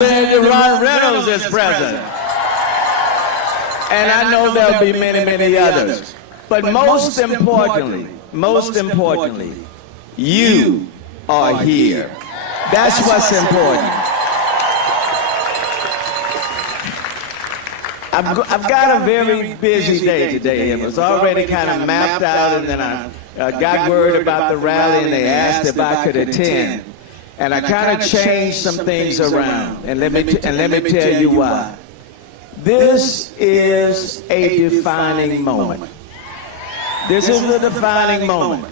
Ron Reynolds is president. And I know there'll be many, many others. But most importantly, you are here. That's what's important. I've got a very busy day today. It was already kind of mapped out, and then I got word about the rally, and they asked if I could attend. And I kind of changed some things around, and let me tell you why. This is a defining moment. This is a defining moment.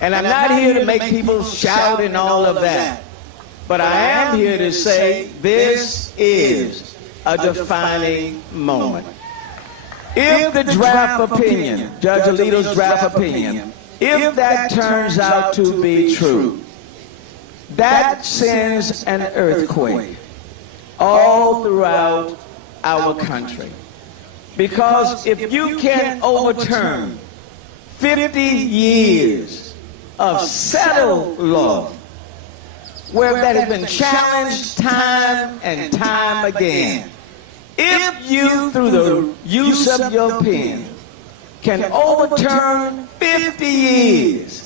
And I'm not here to make people shout and all of that. But I am here to say this is a defining moment. If the draft opinion, Judge Alito's draft opinion, if that turns out to be true, that sends an earthquake all throughout our country. Because if you can overturn 50 years of settled law, where that has been challenged time and time again, if you, through the use of your pen, can overturn 50 years,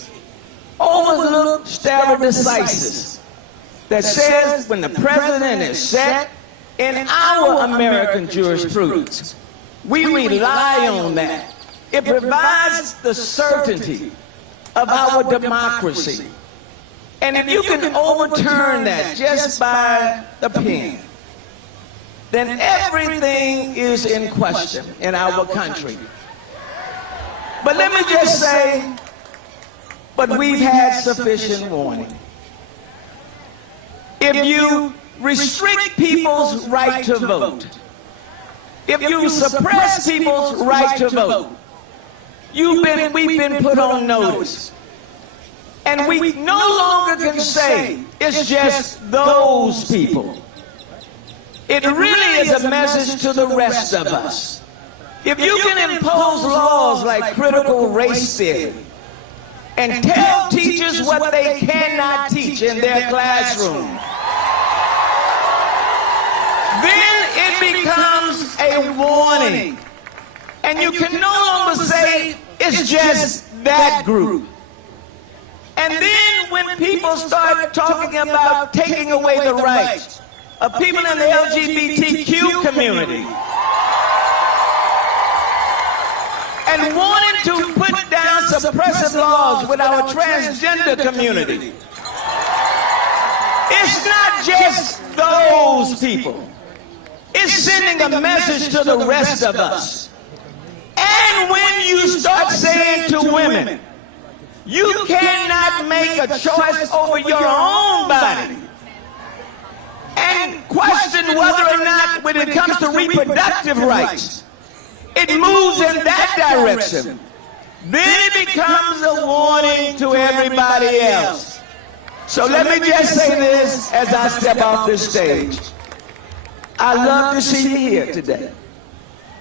overlook stare decisis that says when the president is set in our American jurisprudence, we rely on that. It provides the certainty of our democracy. And if you can overturn that just by the pen, then everything is in question in our country. But let me just say, but we've had sufficient warning. If you restrict people's right to vote, if you suppress people's right to vote, we've been put on notice. And we no longer can say it's just those people. It really is a message to the rest of us. If you can impose laws like critical race theory and tell teachers what they cannot teach in their classroom, then it becomes a warning. And you can no longer say it's just that group. And then when people start talking about taking away the rights of people in the LGBTQ community and wanting to put down suppressive laws with our transgender community, it's not just those people. It's sending a message to the rest of us. And when you start saying to women, you cannot make a choice over your own body and question whether or not, when it comes to reproductive rights, it moves in that direction, then it becomes a warning to everybody else. So let me just say this as I step off this stage. I love to see you here today.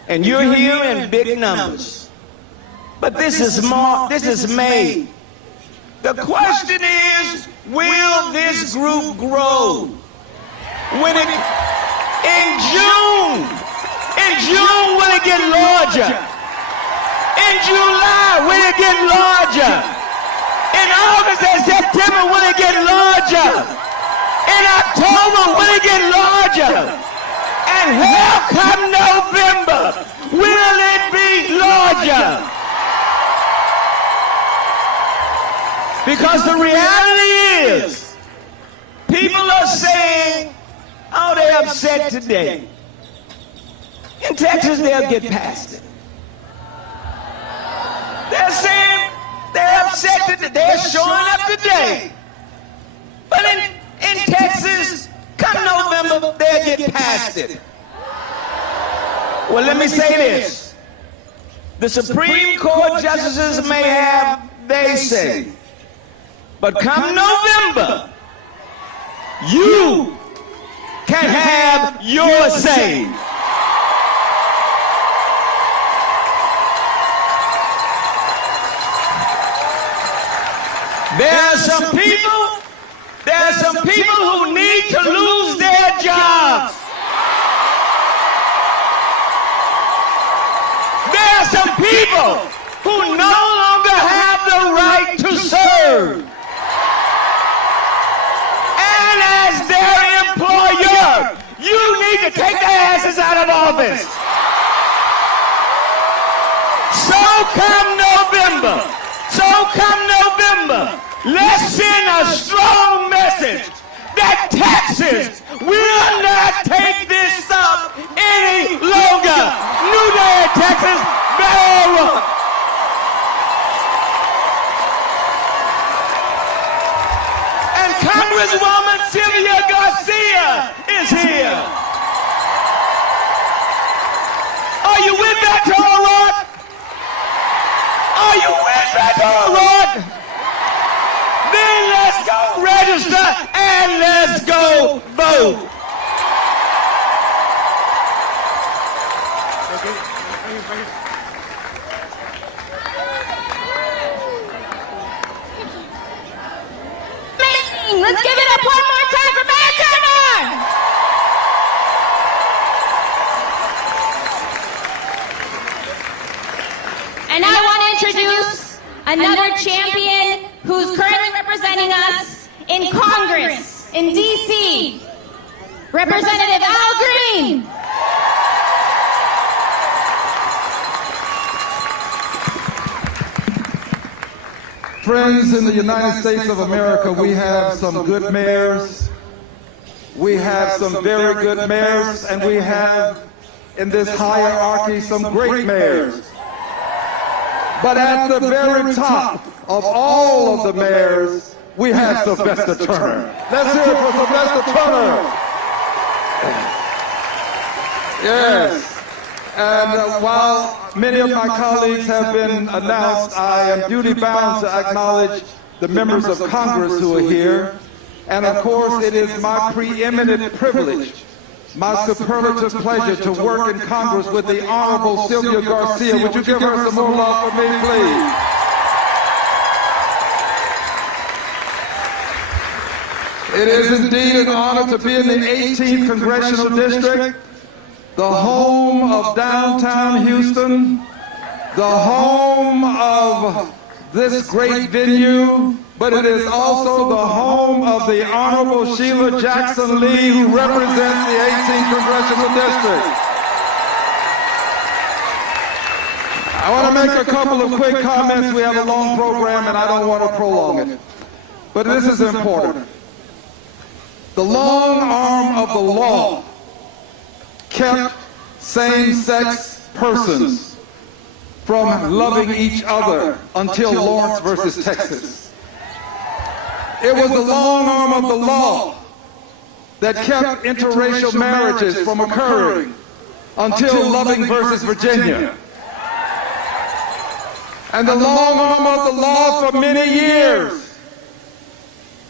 And you're here in big numbers. But this is May. The question is, will this group grow? In June, will it get larger? In July, will it get larger? In August and September, will it get larger? In October, will it get larger? And hell, come November, will it be larger? Because the reality is, people are saying, oh, they're upset today. In Texas, they'll get past it. They're saying they're upset today. They're showing up today. But in Texas, come November, they'll get past it. Well, let me say this. The Supreme Court justices may have, they say. But come November, you can have your say. There are some people who need to lose their jobs. some people who no longer have the right to serve. And as their employer, you need to take their asses out of office. So come November, let's send a strong message that Texas will not take this up any longer. New Day in Texas, Beto O'Rourke. And Congresswoman Sylvia Garcia is here. Are you with Beto O'Rourke? Are you with Beto O'Rourke? Then let's go register and let's go vote. Amazing! Let's give it up one more time for Mayor Turner! And I want to introduce another champion who's currently representing us in Congress, in D.C., Representative Al Green. Friends, in the United States of America, we have some good mayors, we have some very good mayors, and we have, in this hierarchy, some great mayors. But at the very top of all of the mayors, we have Sylvester Turner. Let's hear it for Sylvester Turner. Yes. And while many of my colleagues have been announced, I am duty bound to acknowledge the members of Congress who are here. And of course, it is my preeminent privilege, my superlative pleasure to work in Congress with the Honorable Sylvia Garcia. Would you give her some more love for me, please? It is indeed an honor to be in the 18th Congressional District, the home of downtown Houston, the home of this great venue, but it is also the home of the Honorable Sheila Jackson Lee, who represents the 18th Congressional District. I want to make a couple of quick comments. We have a long program and I don't want to prolong it. But this is important. The long arm of the law kept same-sex persons from loving each other until Lawrence versus Texas. It was the long arm of the law that kept interracial marriages from occurring until Loving versus Virginia. And the long arm of the law for many years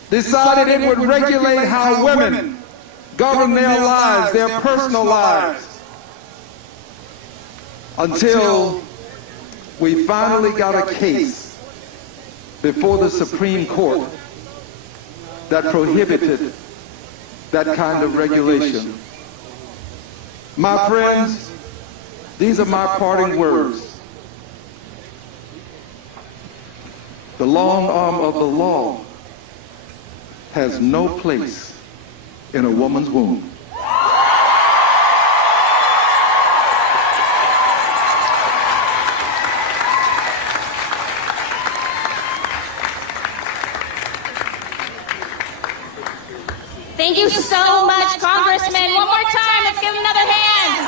decided it would regulate how women govern their lives, their personal lives, until we finally got a case before the Supreme Court that prohibited that kind of regulation. My friends, these are my parting words. The long arm of the law has no place in a woman's womb. Thank you so much, Congressman. One more time, let's give him another hand.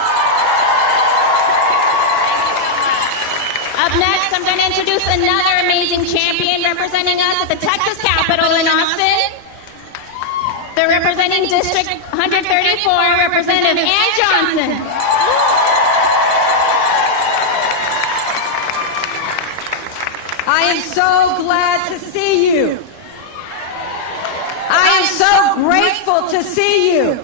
Up next, I'm going to introduce another amazing champion representing us at the Texas Capitol in Austin. They're representing District 134, Representative Ann Johnson. I am so glad to see you. I am so grateful to see you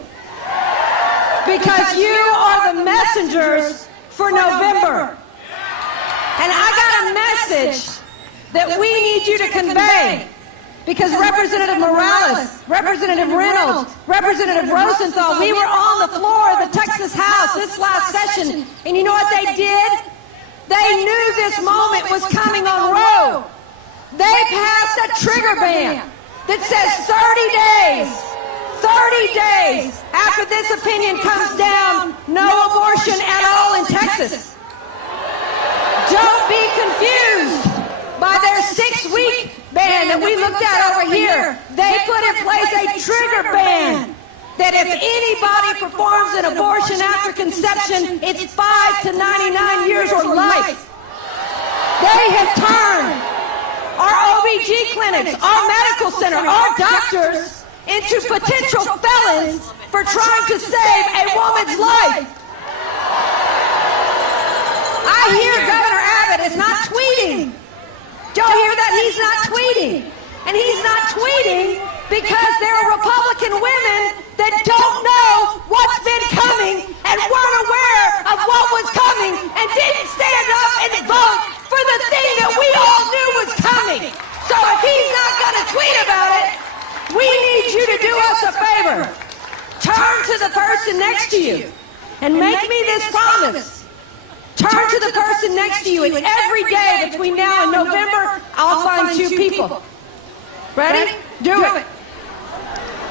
because you are the messengers for November. And I got a message that we need you to convey because Representative Morales, Representative Reynolds, Representative Rosenthal, we were on the floor of the Texas House this last session, and you know what they did? They knew this moment was coming on Roe, they passed a trigger ban that says 30 days after this opinion comes down, no abortion at all in Texas. Don't be confused by their 6-week ban that we looked at over here. They put in place a trigger ban that if anybody performs an abortion after conception, it's 5 to 99 years or life. They have turned our OBG clinics, our medical center, our doctors into potential felons for trying to save a woman's life. I hear Governor Abbott is not tweeting. Y'all hear that? He's not tweeting. And he's not tweeting because there are Republican women that don't know what's been coming and weren't aware of what was coming and didn't stand up and vote for the thing that we all knew was coming. So if he's not going to tweet about it, we need you to do us a favor. Turn to the person next to you and make me this promise. Turn to the person next to you, and every day between now and November, I'll find 2 people. Ready? Do it.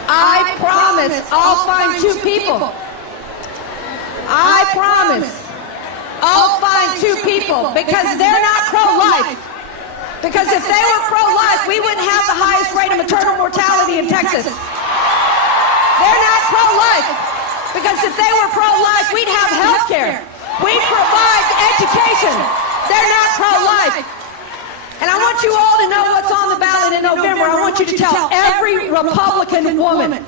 I promise I'll find 2 people. I promise I'll find 2 people because they're not pro-life. Because if they were pro-life, we wouldn't have the highest rate of maternal mortality in Texas. They're not pro-life. Because if they were pro-life, we'd have health care. We'd provide education. They're not pro-life. And I want you all to know what's on the ballot in November. I want you to tell every Republican woman,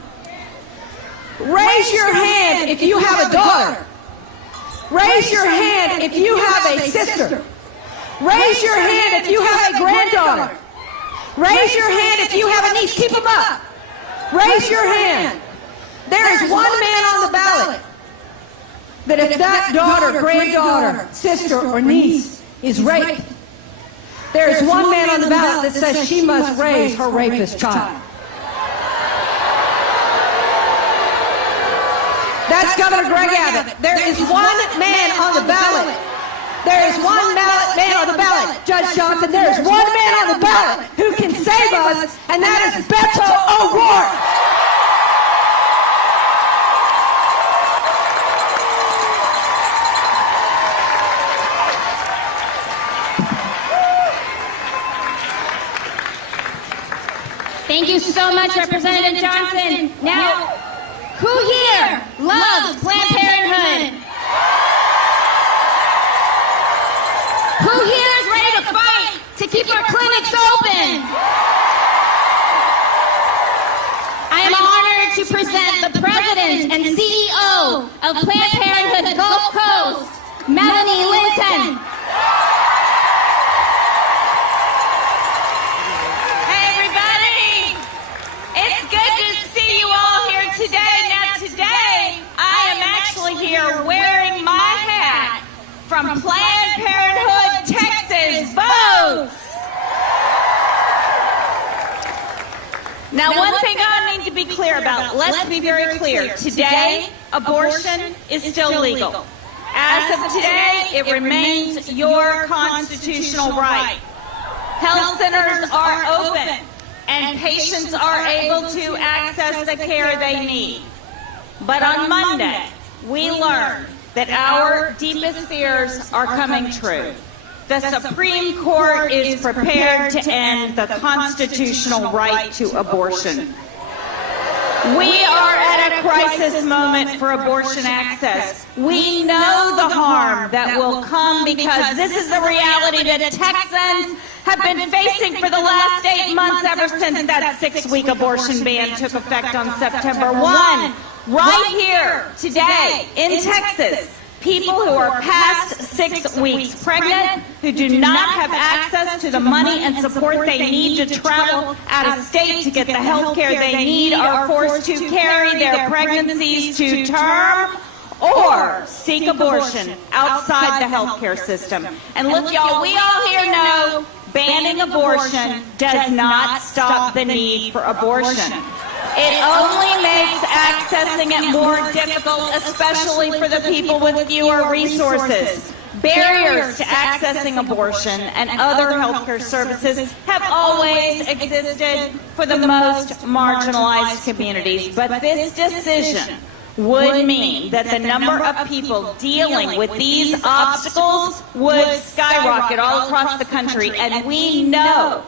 raise your hand if you have a daughter. Raise your hand if you have a sister. Raise your hand if you have a granddaughter. Raise your hand if you have a niece. Keep them up. Raise your hand. There is one man on the ballot that if that daughter, granddaughter, sister, or niece is raped, there is one man on the ballot that says she must raise her rapist child. That's Governor Greg Abbott. There is one man on the ballot. There is one man on the ballot, Judge Johnson. There is one man on the ballot who can save us, and that is Beto O'Rourke. Thank you so much, Representative Johnson. Now, who here loves Planned Parenthood? Who here is ready to fight to keep our clinics open? I am honored to present the President and CEO of Planned Parenthood Gulf Coast, Melanie Linton. From Planned Parenthood, Texas, votes. Now, one thing I need to be clear about, let's be very clear. Today, abortion is still legal. As of today, it remains your constitutional right. Health centers are open, and patients are able to access the care they need. But on Monday, we learned that our deepest fears are coming true. The Supreme Court is prepared to end the constitutional right to abortion. We are at a crisis moment for abortion access. We know the harm that will come because this is the reality that Texans have been facing for the last 8 months ever since that 6-week abortion ban took effect on September 1. Right here, today, in Texas, people who are past 6 weeks pregnant, who do not have access to the money and support they need to travel out of state to get the health care they need, are forced to carry their pregnancies to term or seek abortion outside the health care system. And look, y'all, we all here know banning abortion does not stop the need for abortion. It only makes accessing it more difficult, especially for the people with fewer resources. Barriers to accessing abortion and other healthcare services have always existed for the most marginalized communities, but this decision would mean that the number of people dealing with these obstacles would skyrocket all across the country, and we know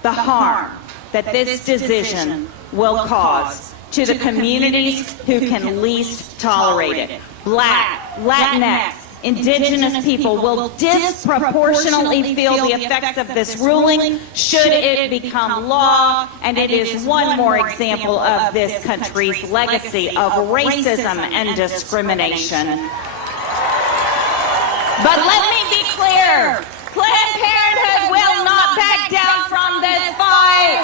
the harm that this decision will cause to the communities who can least tolerate it. Black, Latinx, Indigenous people will disproportionately feel the effects of this ruling should it become law, and it is one more example of this country's legacy of racism and discrimination. But let me be clear, Planned Parenthood will not back down from this fight.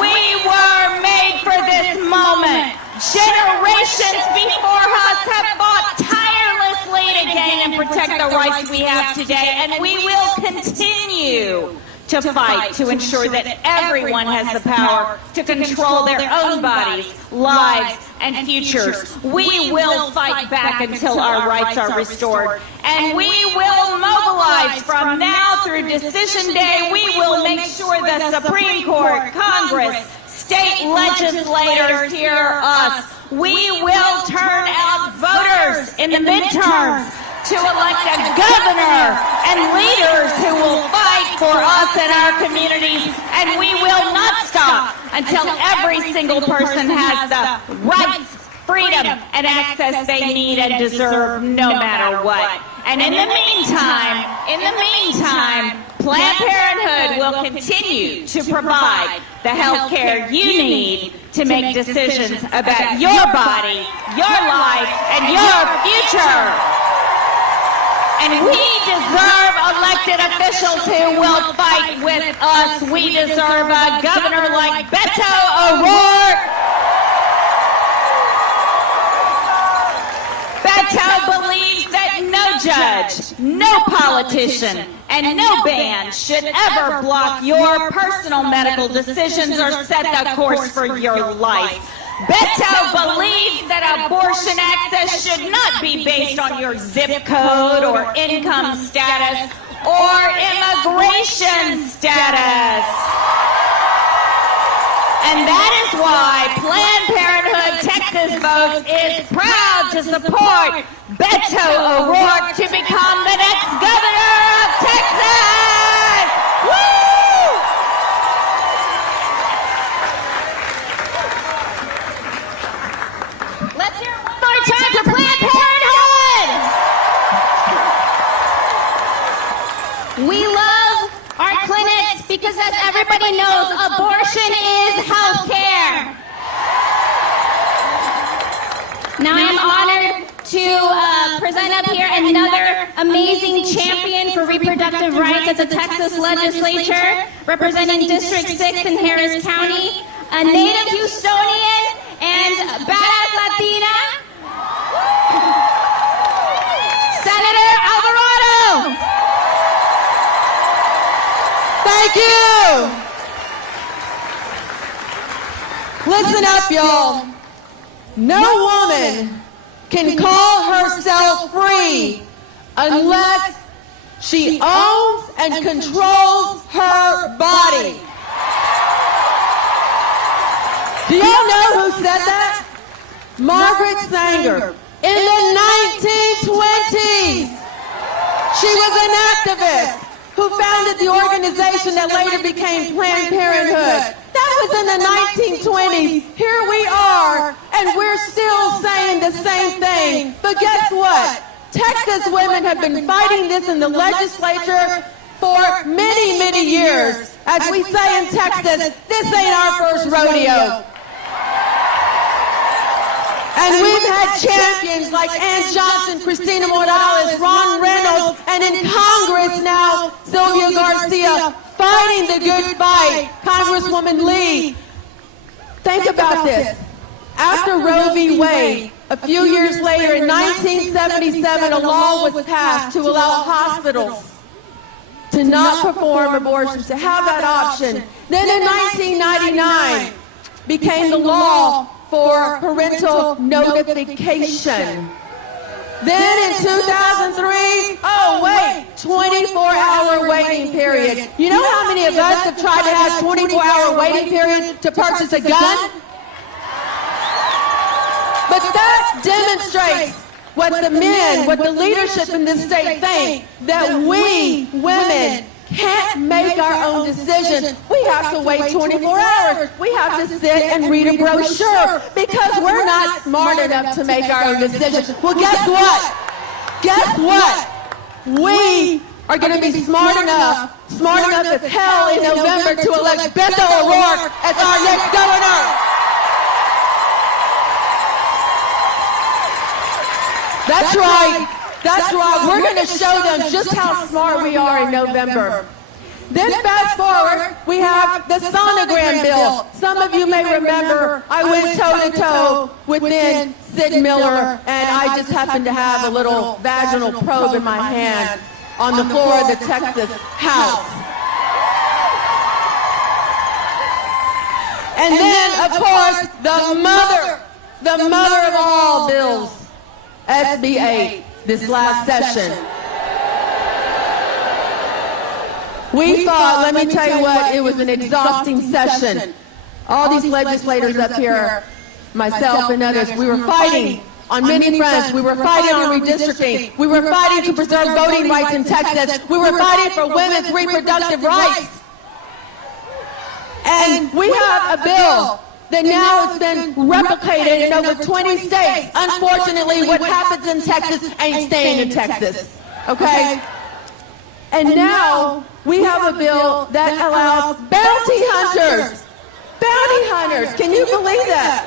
We were made for this moment. Generations before us have fought tirelessly to gain and protect the rights we have today, and we will continue to fight to ensure that everyone has the power to control their own bodies, lives, and futures. We will fight back until our rights are restored, and we will mobilize from now through Decision Day. We will make sure the Supreme Court, Congress, state legislators hear us. We will turn out voters in the midterms to elect a governor and leaders who will fight for us and our communities, and we will not stop until every single person has the rights, freedom, and access they need and deserve, no matter what. And in the meantime, Planned Parenthood will continue to provide the health care you need to make decisions about your body, your life, and your future. And we deserve elected officials who will fight with us. We deserve a governor like Beto O'Rourke. Beto believes that no judge, no politician, and no ban should ever block your personal medical decisions or set the course for your life. Beto believes that abortion access should not be based on your zip code or income status or immigration status. And that is why Planned Parenthood Texas Votes is proud to support Beto O'Rourke to become the next governor of Texas! Woo! Let's hear it one more time for Planned Parenthood! We love our clinics because, as everybody knows, abortion is health care. Now I am honored to present up here another amazing champion for reproductive rights at the Texas Legislature, representing District 6 in Harris County, a native Houstonian and badass Latina, Senator Alvarado. Thank you. Listen up, y'all. No woman can call herself free unless she owns and controls her body. Do y'all know who said that? Margaret Sanger. In the 1920s, she was an activist who founded the organization that later became Planned Parenthood. That was in the 1920s. Here we are, and we're still saying the same thing. But guess what? Texas women have been fighting this in the legislature for many, many years. As we say in Texas, this ain't our first rodeo. And we've had champions like Ann Johnson, Christina Morales, Ron Reynolds, and in Congress now, Sylvia Garcia, fighting the good fight. Congresswoman Lee. Think about this. After Roe v. Wade, a few years later in 1977, a law was passed to allow hospitals to not perform abortions, to have that option. Then in 1999 became the law for parental notification. Then in 2003, oh wait, 24-hour waiting period. You know how many of us have tried to have 24-hour waiting period to purchase a gun? But that demonstrates what the men, what the leadership in this state think, that we women can't make our own decisions. We have to wait 24 hours. We have to sit and read a brochure because we're not smart enough to make our own decisions. Well, guess what? Guess what? We are going to be smart enough as hell in November to elect Beto O'Rourke as our next governor. That's right. That's right. We're going to show them just how smart we are in November. Then fast forward, we have the sonogram bill. Some of you may remember I went toe-to-toe with then Sid Miller, and I just happened to have a little vaginal probe in my hand on the floor of the Texas House. And then, of course, the mother of all bills, SB 8, this last session. We thought, let me tell you what, it was an exhausting session. All these legislators up here, myself and others, we were fighting on many fronts. We were fighting on redistricting. We were fighting to preserve voting rights in Texas. We were fighting for women's reproductive rights. And we have a bill that now has been replicated in over 20 states. Unfortunately, what happens in Texas ain't staying in Texas, okay? And now we have a bill that allows bounty hunters. Bounty hunters, can you believe that?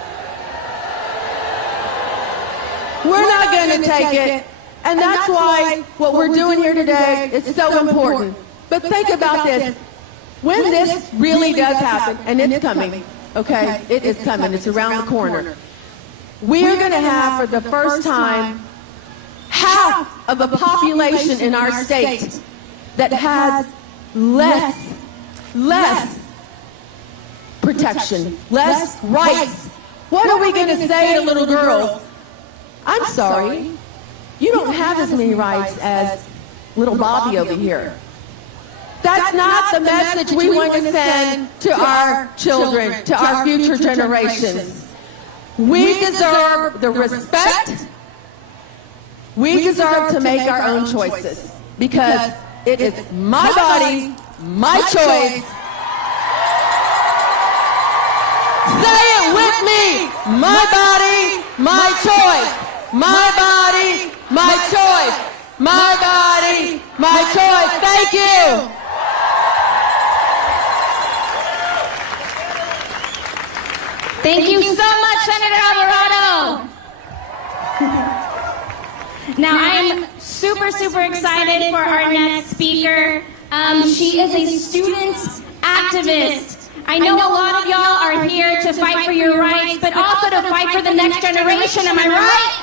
We're not going to take it. And that's why what we're doing here today is so important. But think about this. When this really does happen, and it's coming, okay, it is coming, it's around the corner. We are going to have, for the first time, half of the population in our state that has less protection, less rights. What are we going to say to little girls? I'm sorry, you don't have as many rights as little Bobby over here. That's not the message we want to send to our children, to our future generations. We deserve the respect. We deserve to make our own choices because it is my body, my choice. Say it with me. My body, my choice. My body, my choice. My body, my choice. Thank you. Thank you so much, Senator Alvarado. Now, I am super excited for our next speaker. She is a student activist. I know a lot of y'all are here to fight for your rights, but also to fight for the next generation. Am I right?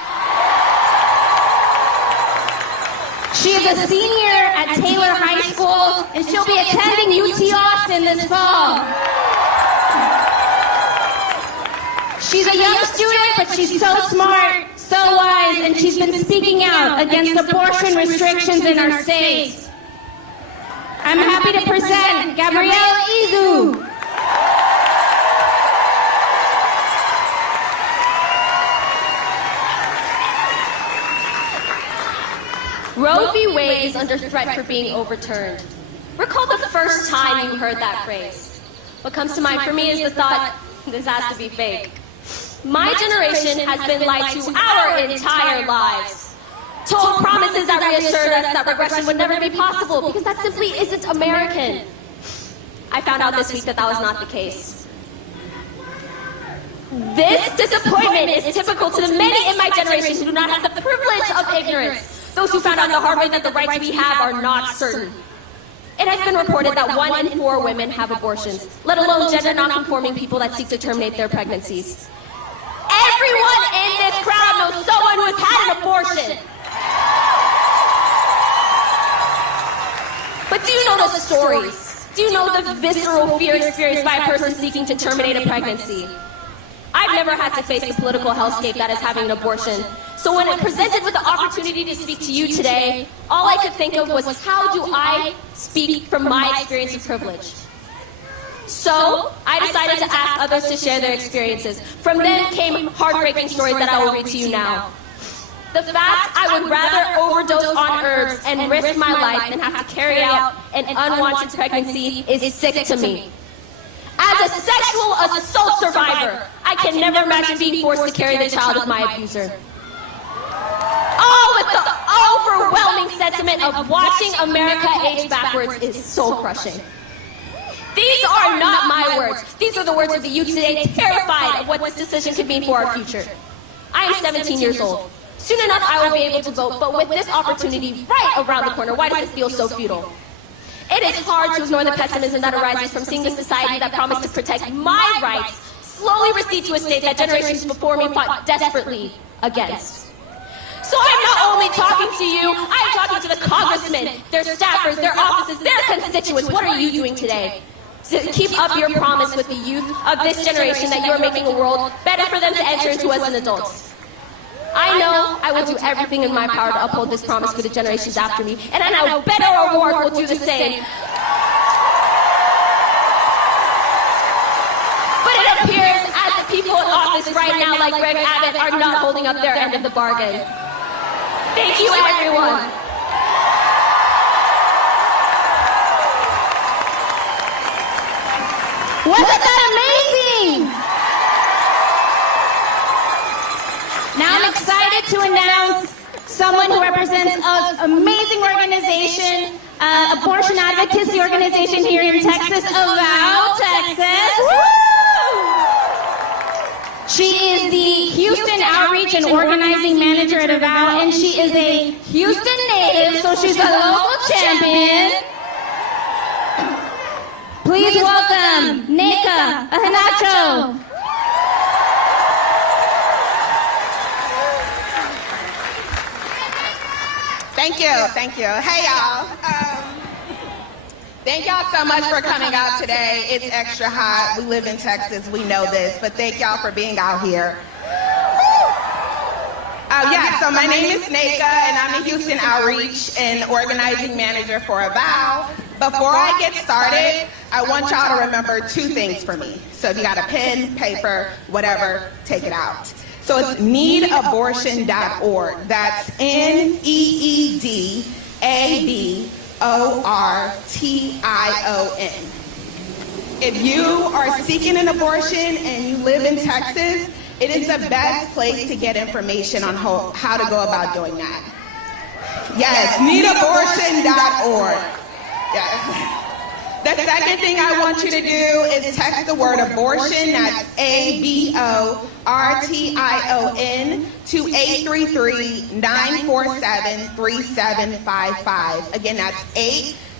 She is a senior at Taylor High School, and she'll be attending UT Austin this fall. She's a young student, but she's so smart, so wise, and she's been speaking out against abortion restrictions in our state. I'm happy to present Gabrielle Izu. Roe v. Wade is under threat for being overturned. Recall the first time you heard that phrase. What comes to mind for me is the thought, this has to be fake. My generation has been lied to our entire lives. Told promises that reassured us that regression would never be possible because that simply isn't American. I found out this week that that was not the case. This disappointment is typical to the many in my generation who do not have the privilege of ignorance. Those who found out the hard way that the rights we have are not certain. It has been reported that 1 in 4 women have abortions, let alone gender non-conforming people that seek to terminate their pregnancies. Everyone in this crowd knows someone who has had an abortion. But do you know the stories? Do you know the visceral fear experienced by a person seeking to terminate a pregnancy? I've I've never had to face the political hellscape that is having an abortion. So when presented with the opportunity to speak to you today, all I could think of was, how do I speak from my experience of privilege? So I decided to ask others to share their experiences. From them came heartbreaking stories that I will read to you now. The fact I would rather overdose on herbs and risk my life than have to carry out an unwanted pregnancy is sick to me. As a sexual assault survivor, I can never imagine being forced to carry the child of my abuser. All with the overwhelming sentiment of watching America age backwards is soul-crushing. These are not my words. These are the words of the youth today, terrified of what this decision could mean for our future. I am 17 years old. Soon enough, I will be able to vote, but with this opportunity right around the corner, why does it feel so futile? It is hard to ignore the pessimism that arises from seeing the society that promised to protect my rights slowly recede to a state that generations before me fought desperately against. So I'm not only talking to you, I'm talking to the congressmen, their staffers, their offices, their constituents. What are you doing today to keep up your promise with the youth of this generation that you are making a world better for them to enter into as an adults? I know I will do everything in my power to uphold this promise for the generations after me, and I know Beto O'Rourke will do the same. But it appears as the people in office right now, like Greg Abbott, are not holding up their end of the bargain. Thank you, everyone. Wasn't that amazing? Now I'm excited to announce someone who represents an amazing organization, abortion advocacy organization here in Texas, Avow, Texas. Woo! She is the Houston Outreach and Organizing Manager at Avow, and she is a Houston native, so she's a local champion. Please welcome Nika Ahanacho. Thank you. Hey, y'all. Thank y'all so much for coming out today. It's extra hot. We live in Texas. We know this. But thank y'all for being out here. So my name is Nika, and I'm the Houston Outreach and Organizing Manager for Avow. Before I get started, I want y'all to remember two things for me. So if you got a pen, paper, whatever, take it out. So it's needabortion.org. That's NEEDABORTION. If you are seeking an abortion and you live in Texas, it is the best place to get information on how to go about doing that. Yes, needabortion.org. Yes. The second thing I want you to do is text the word abortion, that's ABORTION, to 833-947-3755. Again, that's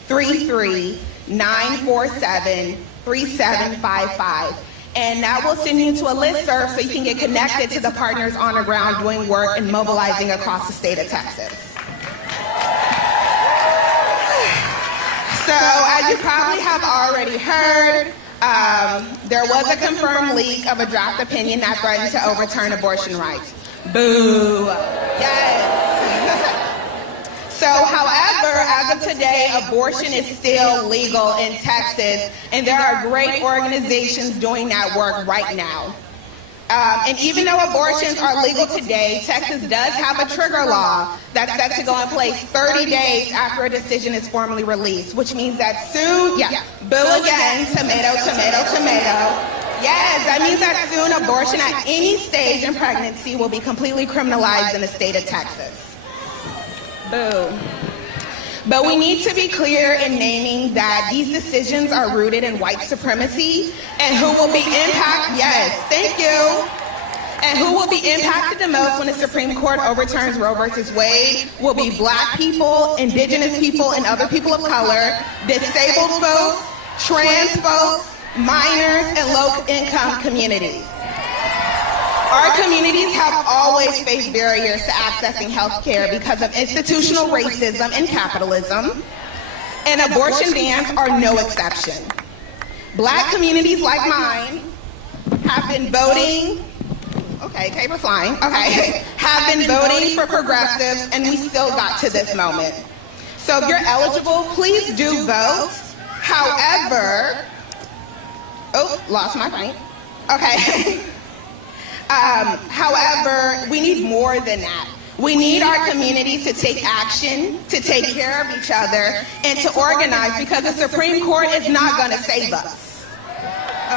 833-947-3755. And that will send you to a listserv so you can get connected to the partners on the ground doing work and mobilizing across the state of Texas. So, as you probably have already heard, there was a confirmed leak of a draft opinion that threatened to overturn abortion rights. Boo! Yes! So, however, as of today, abortion is still legal in Texas, and there are great organizations doing that work right now. And even though abortions are legal today, Texas does have a trigger law that's set to go in place 30 days after a decision is formally released, which means that soon, boo again, tomato, tomato, tomato. Yes, that means that soon abortion at any stage in pregnancy will be completely criminalized in the state of Texas. Boo. But we need to be clear in naming that these decisions are rooted in white supremacy and who will be impacted, yes, thank you, and who will be impacted the most when the Supreme Court overturns Roe versus Wade will be Black people, indigenous people, and other people of color, disabled folks, trans folks, minors, and low-income communities. Our communities have always faced barriers to accessing health care because of institutional racism and capitalism, and abortion bans are no exception. Black communities like mine have been voting okay, paper flying, okay, have been voting for progressives, and we still got to this moment. So if you're eligible, please do vote. However, oh, lost my point. Okay. However, we need more than that. We need our community to take action, to take care of each other, and to organize, because the Supreme Court is not going to save us.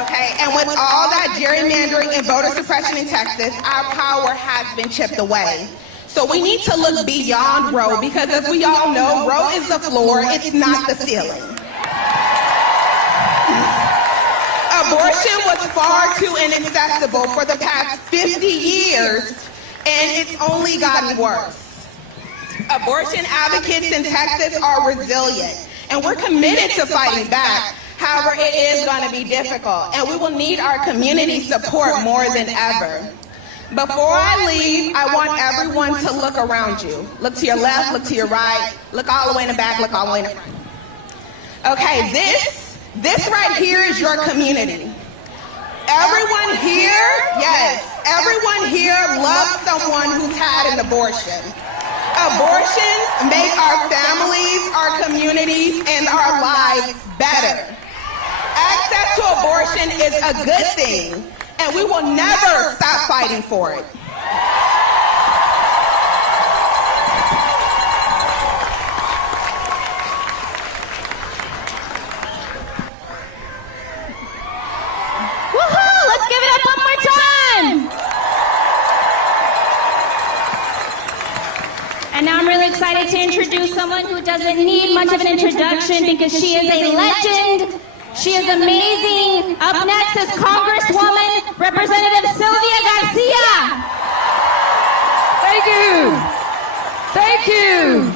Okay, and with all that gerrymandering and voter suppression in Texas, our power has been chipped away. So we need to look beyond Roe, because as we all know, Roe is the floor, it's not the ceiling. Abortion was far too inaccessible for the past 50 years, and it's only gotten worse. Abortion advocates in Texas are resilient, and we're committed to fighting back. However, it is going to be difficult, and we will need our community support more than ever. Before I leave, I want everyone to look around you. Look to your left, look to your right, look all the way in the back, look all the way in the front. Okay, this right here is your community. Everyone here, yes, everyone here loves someone who's had an abortion. Abortions make our families, our communities, and our lives better. Access to abortion is a good thing, and we will never stop fighting for it. Woohoo! Let's give it up one more time! And now I'm really excited to introduce someone who doesn't need much of an introduction because she is a legend. She is amazing. Up next is Congresswoman Representative Sylvia Garcia. Thank you. Thank you.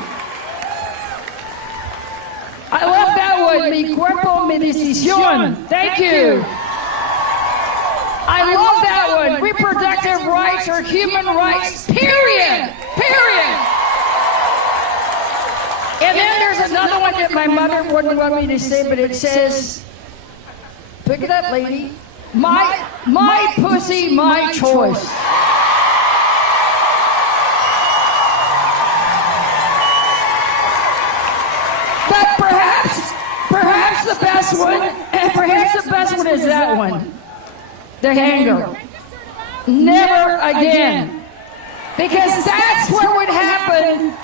I love that one. Mi cuerpo, mi decisión. Thank you. I love that one. Reproductive rights are human rights, period. Period. And then there's another one that my mother wouldn't want me to say, but it says, pick it up, lady. My pussy, my choice. But perhaps the best one is that one. The hanger. Never again. Because that's what would happen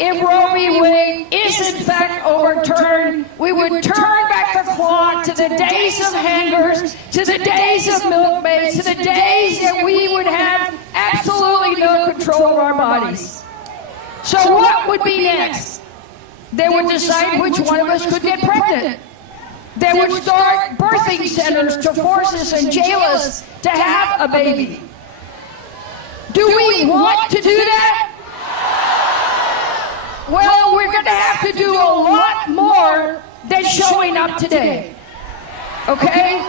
if Roe v. Wade is in fact overturned. We would turn back the clock to the days of hangers, to the days of milkmaids, to the days that we would have absolutely no control of our bodies. So what would be next? They would decide which one of us could get pregnant. They would start birthing centers to force us and jail us to have a baby. Do we want to do that? Well, we're going to have to do a lot more than showing up today. Okay?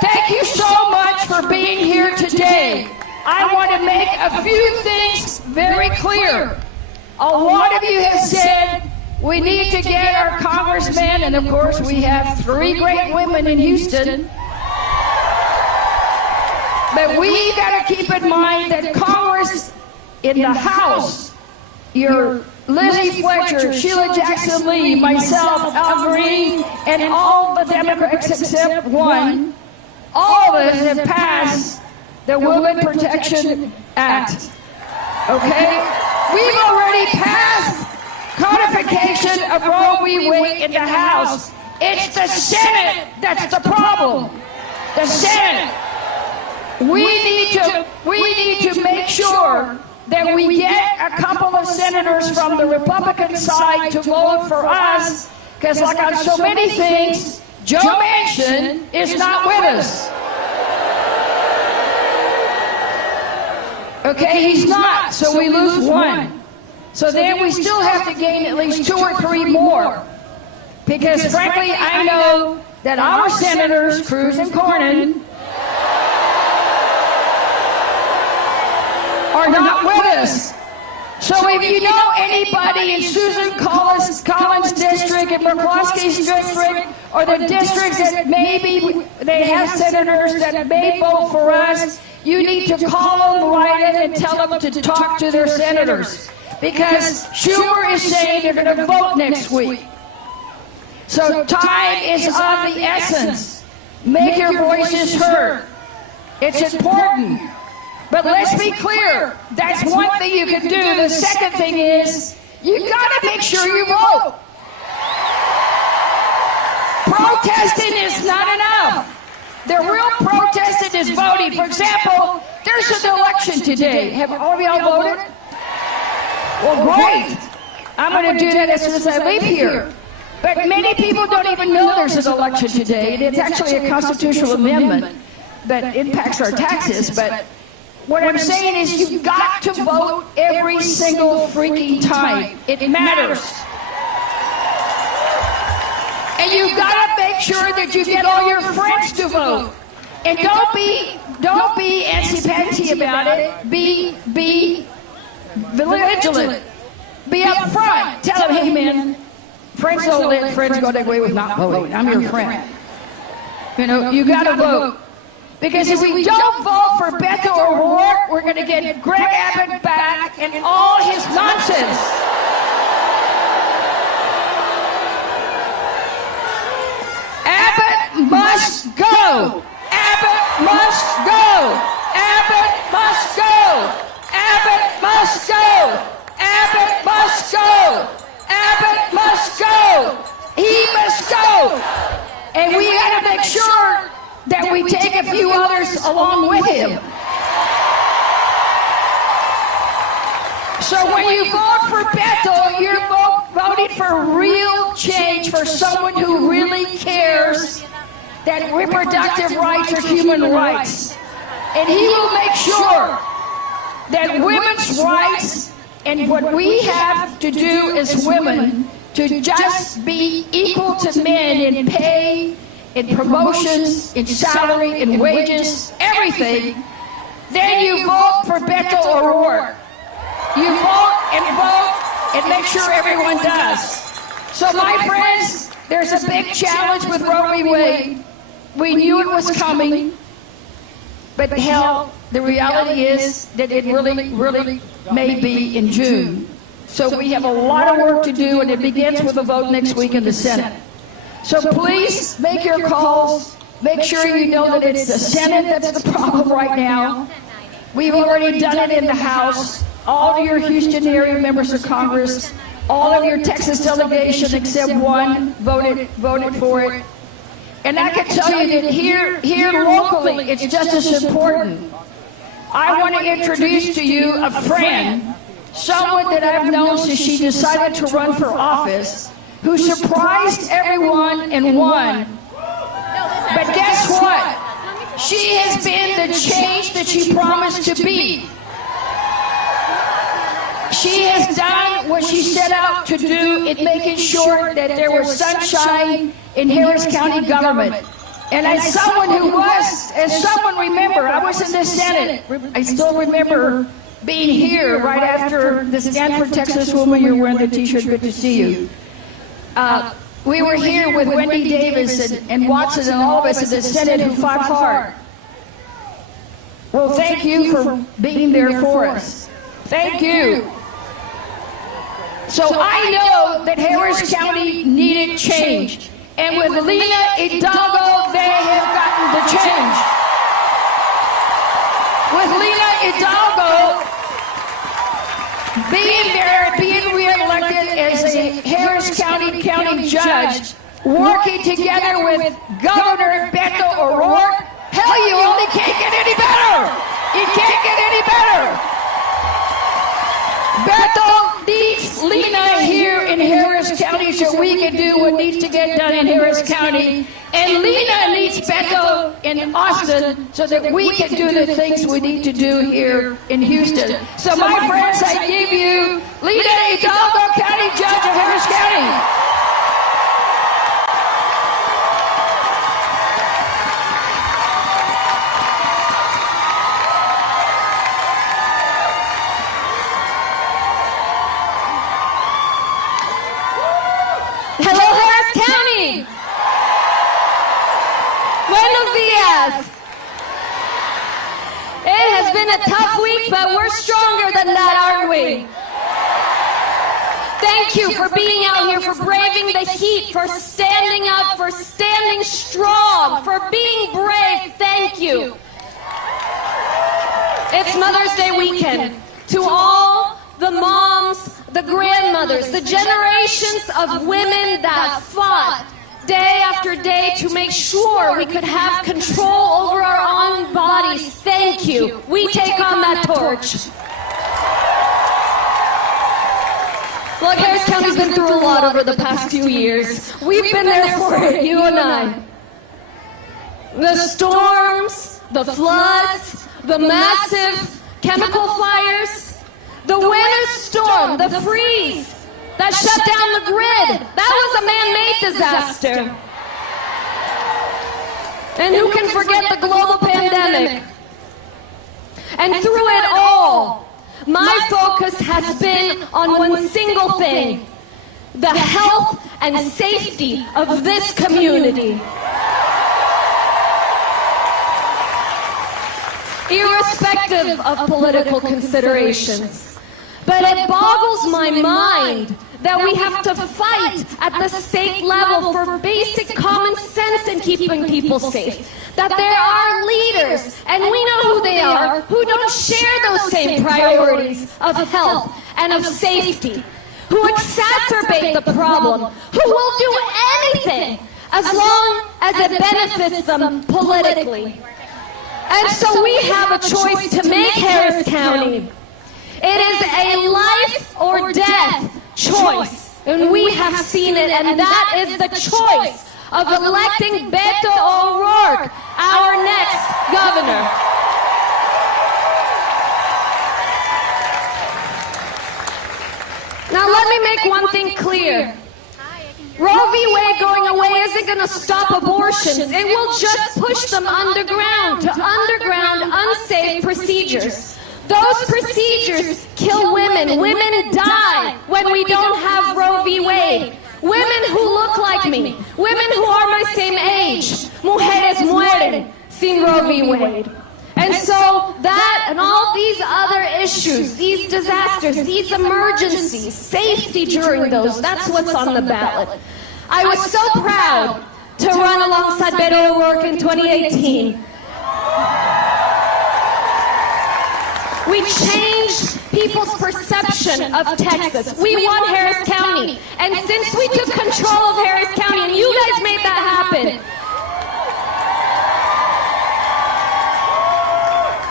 Thank you so much for being here today. I want to make a few things very clear. A lot of you have said we need to get our congressmen, and of course we have 3 great women in Houston. But we got to keep in mind that Congress, in the House, your Lizzie Fletcher, Sheila Jackson Lee, myself, Al Green, and all the Democrats except one, all of us have passed the Women Protection Act. Okay? We've already passed codification of Roe v. Wade in the House. It's the Senate that's the problem. The Senate. We need to make sure that we get a couple of senators from the Republican side to vote for us, because like on so many things, Joe Manchin is not with us. Okay, he's not, so we lose one. So then we still have to gain at least 2 or 3 more. Because frankly, I know that our senators, Cruz and Cornyn, are not with us. So if you know anybody in Susan Collins' district, in McCloskey's district, or the districts that maybe they have senators that may vote for us, you need to call them, write them, and tell them to talk to their senators. Because Schumer is saying they're going to vote next week. So time is of the essence. Make your voices heard. It's important. But let's be clear. That's one thing you can do. The second thing is, you got to make sure you vote. Protesting is not enough. The real protesting is voting. For example, there's an election today. Have all of y'all voted? Well, great. I'm going to do that as soon as I leave here. But many people don't even know there's an election today. It's actually a constitutional amendment that impacts our taxes. But what I'm saying is you've got to vote every single freaking time. It matters. And you've got to make sure that you get all your friends to vote. And don't be antsy-pantsy about it. Be vigilant. Be up front. Tell them, hey man, friends don't let friends go away with not voting. I'm your friend. You know, you got to vote. Because if we don't vote for Beto O'Rourke, we're going to get Greg Abbott back and all his nonsense. Abbott must go. Abbott must go. Abbott must go. Abbott must go. Abbott must go. Abbott must go. He must go. And we got to make sure that we take a few others along with him. So when you vote for Beto, you're voting for real change, for someone who really cares that reproductive rights are human rights. And he will make sure that women's rights and what we have to do as women to just be equal to men in pay, in promotions, in salary, in wages, everything, then you vote for Beto O'Rourke. You vote and make sure everyone does. So my friends, there's a big challenge with Roe v. Wade. We knew it was coming, but hell, the reality is that it really may be in June. So we have a lot of work to do, and it begins with a vote next week in the Senate. So please make your calls. Make sure you know that it's the Senate that's the problem right now. We've already done it in the House. All of your Houston area members of Congress, all of your Texas delegation except one voted for it. And I can tell you that here locally, it's just as important. I want to introduce to you a friend, someone that I've known since she decided to run for office, who surprised everyone and won. But guess what? She has been the change that she promised to be. She has done what she set out to do in making sure that there was sunshine in Harris County government. And as someone remember, I was in the Senate. I still remember being here right after the Stand for Texas woman, you're wearing the t-shirt, good to see you. We were here with Wendy Davis and Watson and all of us in the Senate who fought hard. Well, thank you for being there for us. Thank you. So I know that Harris County needed change. And with Lena Hidalgo, they have gotten the change. With Lena Hidalgo being there, being reelected as a Harris County judge, working together with Governor Beto O'Rourke, hell, you only can't get any better. You can't get any better. Beto needs Lena here in Harris County so we can do what needs to get done in Harris County. And Lena needs Beto in Austin so that we can do the things we need to do here in Houston. So my friends, I give you Lena Hidalgo, County Judge of Harris County. Hello, Harris County. Buenos días. a tough week, but we're stronger than that, aren't we? Thank you for being out here, for braving the heat, for standing up, for standing strong, for being brave. Thank you. It's Mother's Day weekend. To all the moms, the grandmothers, the generations of women that fought day after day to make sure we could have control over our own bodies. Thank you. We take on that torch. Look, Harris County's been through a lot over the past few years. We've been there for it, you and I. The storms, the floods, the massive chemical fires, the winter storm, the freeze that shut down the grid. That was a man-made disaster. And who can forget the global pandemic? And through it all, my focus has been on one single thing: the health and safety of this community. Irrespective of political considerations. But it boggles my mind that we have to fight at the state level for basic common sense in keeping people safe. That there are leaders, and we know who they are, who don't share those same priorities of health and of safety, who exacerbate the problem, who will do anything as long as it benefits them politically. And so we have a choice to make, Harris County. It is a life or death choice, and we have seen it, and that is the choice of electing Beto O'Rourke, our next governor. Now let me make one thing clear. Roe v. Wade going away isn't going to stop abortions. It will just push them underground to underground, unsafe procedures. Those procedures kill women. Women die when we don't have Roe v. Wade. Women who look like me. Women who are my same age. Mujeres mueren sin Roe v. Wade. And so that and all these other issues, these disasters, these emergencies, safety during those, that's what's on the ballot. I was so proud to run alongside Beto O'Rourke in 2018. We changed people's perception of Texas. We won Harris County. And since we took control of Harris County, and you guys made that happen,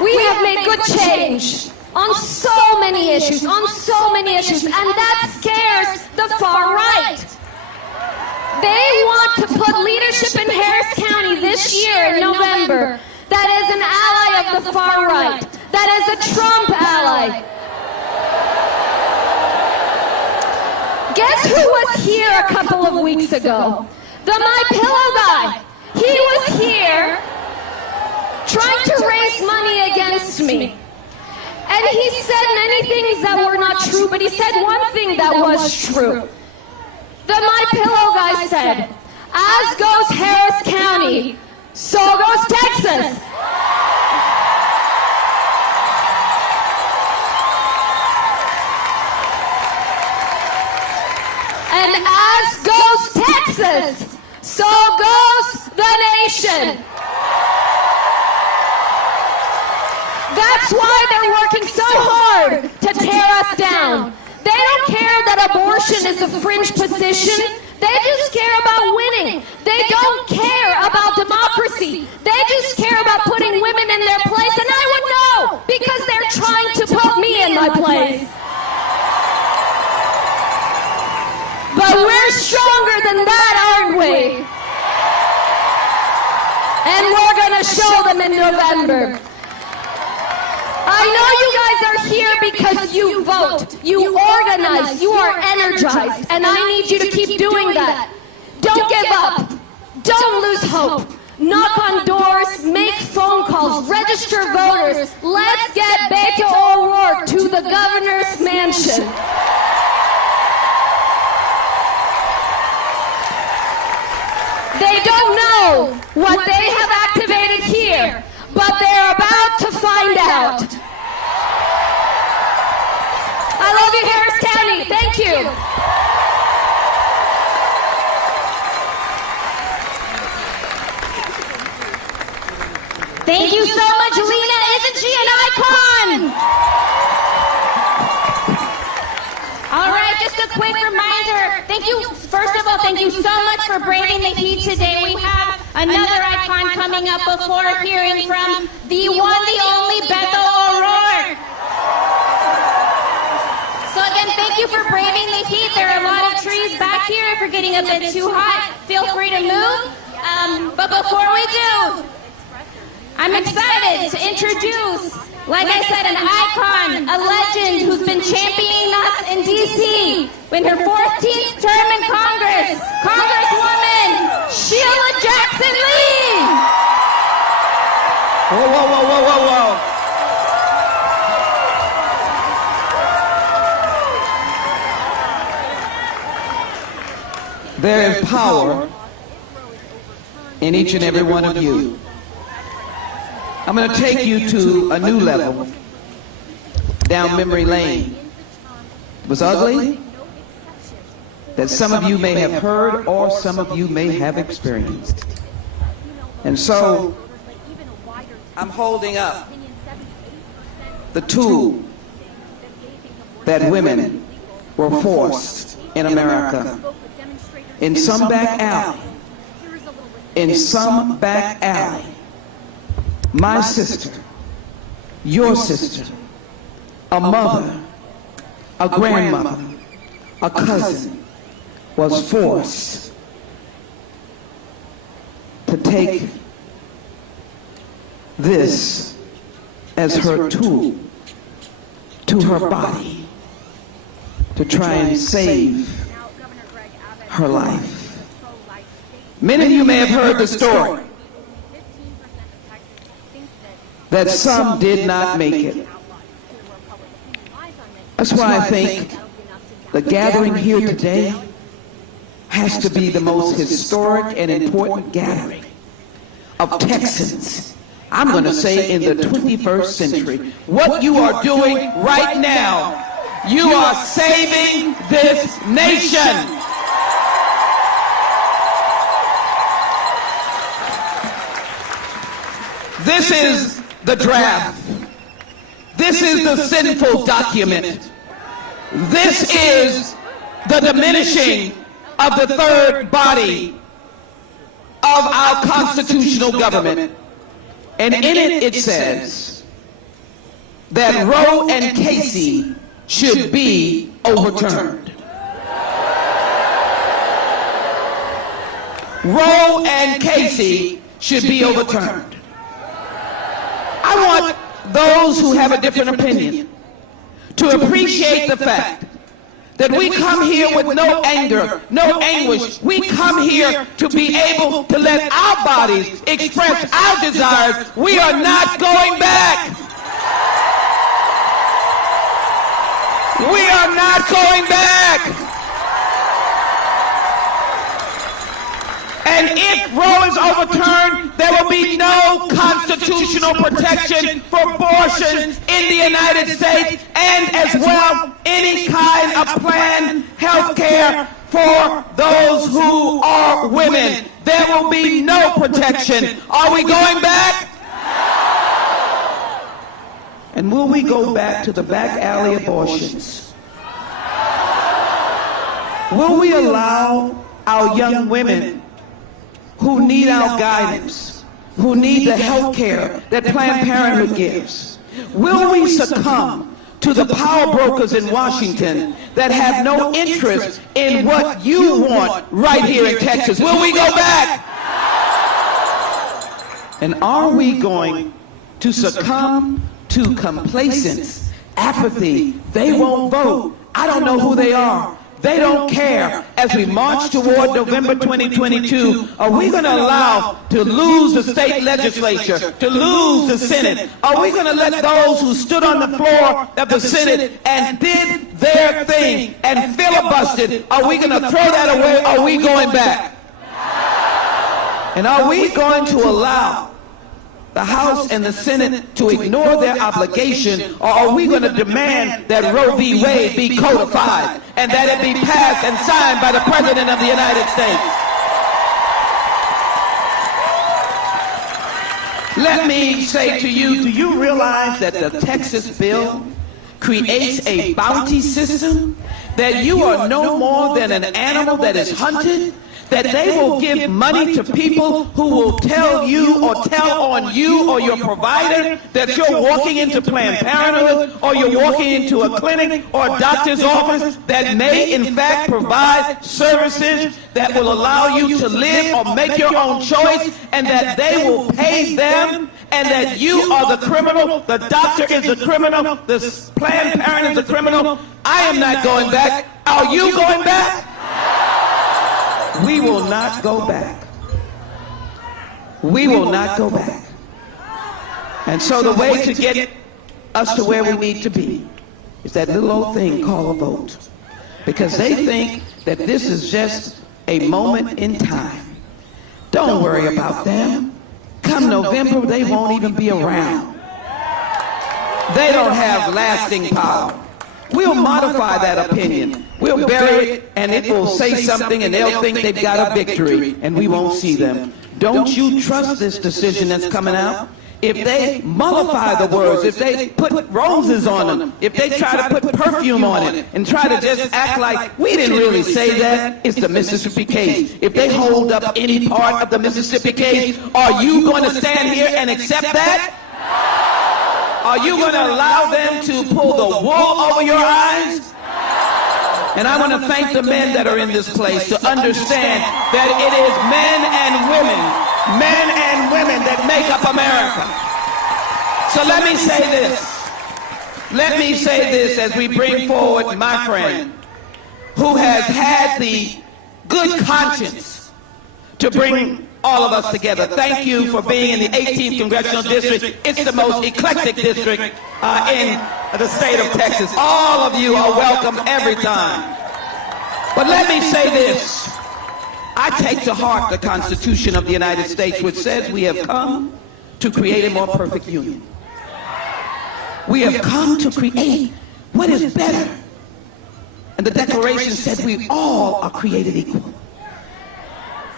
we have made good change on so many issues, and that scares the far right. They want to put leadership in Harris County this year in November that is an ally of the far right, that is a Trump ally. Guess who was here a couple of weeks ago? The My Pillow guy. He was here trying to raise money against me. And he said many things that were not true, but he said one thing that was true. The My Pillow guy said, as goes Harris County, so goes Texas. And as goes Texas, so goes the nation. That's why they're working so hard to tear us down. They don't care that abortion is a fringe position. They just care about winning. They don't care about democracy. They just care about putting women in their place. And I would know, because they're trying to put me in my place. But we're stronger than that, aren't we? And we're going to show them in November. I know you guys are here because you vote, you organize, you are energized, and I need you to keep doing that. Don't give up. Don't lose hope. Knock on doors, make phone calls, register voters. Let's get Beto O'Rourke to the governor's mansion. They don't know what they have activated here, but they're about to find out. County. Thank you. Thank you so much, Lena. Isn't she an icon? All right, just a quick reminder. Thank you, first of all, thank you so much for braving the heat today. We have another icon coming up before hearing from the one, the only Beto O'Rourke. So again, thank you for braving the heat. There are a lot of trees back here. If you're getting a bit too hot, feel free to move. But before we do, I'm excited to introduce, like I said, an icon, a legend who's been championing us in D.C. in her 14th term in Congress, Congresswoman Sheila Jackson Lee. Whoa, whoa, whoa, whoa, whoa, whoa. There is power in each and every one of you. I'm going to take you to a new level, down memory lane. It was ugly, that some of you may have heard or some of you may have experienced. And so, I'm holding up the tool that women were forced in America. In some back alley, in some back alley, my sister, your sister, a mother, a grandmother, a cousin was forced to take this as her tool to her body to try and save her life. Many of you may have heard the story that some did not make it. That's why I think the gathering here today has to be the most historic and important gathering of Texans, I'm going to say, in the 21st century. What you are doing right now, you are saving this nation. This is the draft. This is the sinful document. This is the diminishing of the third body of our constitutional government. And in it says that Roe and Casey should be overturned. Roe and Casey should be overturned. I want those who have a different opinion to appreciate the fact that we come here with no anger, no anguish. We come here to be able to let our bodies express our desires. We are not going back. We are not going back. And if Roe is overturned, there will be no constitutional protection for abortions in the United States, and as well any kind of planned health care for those who are women. There will be no protection. Are we going back? And will we go back to the back alley abortions? Will we allow our young women who need our guidance, who need the health care that Planned Parenthood gives? Will we succumb to the power brokers in Washington that have no interest in what you want right here in Texas? Will we go back? And are we going to succumb to complacence, apathy? They won't vote. I don't know who they are. They don't care. As we march toward November 2022, are we going to allow to lose the state legislature, to lose the Senate? Are we going to let those who stood on the floor of the Senate and did their thing and filibustered, are we going to throw that away? Are we going back? And are we going to allow the House and the Senate to ignore their obligation, or are we going to demand that Roe v. Wade be codified and that it be passed and signed by the President of the United States? Let me say to you, do you realize that the Texas bill creates a bounty system, that you are no more than an animal that is hunted, that they will give money to people who will tell you or tell on you or your provider that you're walking into Planned Parenthood or you're walking into a clinic or a doctor's office that may in fact provide services that will allow you to live or make your own choice, and that they will pay them, and that you are the criminal, the doctor is the criminal, the Planned Parenthood is the criminal. I am not going back. Are you going back? We will not go back. We will not go back. And so the way to get us to where we need to be is that little old thing called a vote. Because they think that this is just a moment in time. Don't worry about them. Come November, they won't even be around. They don't have lasting power. We'll modify that opinion. We'll bury it, and it will say something, and they'll think they've got a victory, and we won't see them. Don't you trust this decision that's coming out? If they mollify the words, if they put roses on them, if they try to put perfume on it, and try to just act like we didn't really say that, it's the Mississippi case. If they hold up any part of the Mississippi case, are you going to stand here and accept that? Are you going to allow them to pull the wool over your eyes? And I want to thank the men that are in this place to understand that it is men and women that make up America. So let me say this. Let me say this as we bring forward my friend who has had the good conscience to bring all of us together. Thank you for being in the 18th Congressional District. It's the most eclectic district in the state of Texas. All of you are welcome every time. But let me say this. I take to heart the Constitution of the United States, which says we have come to create a more perfect union. We have come to create what is better. And the Declaration said we all are created equal.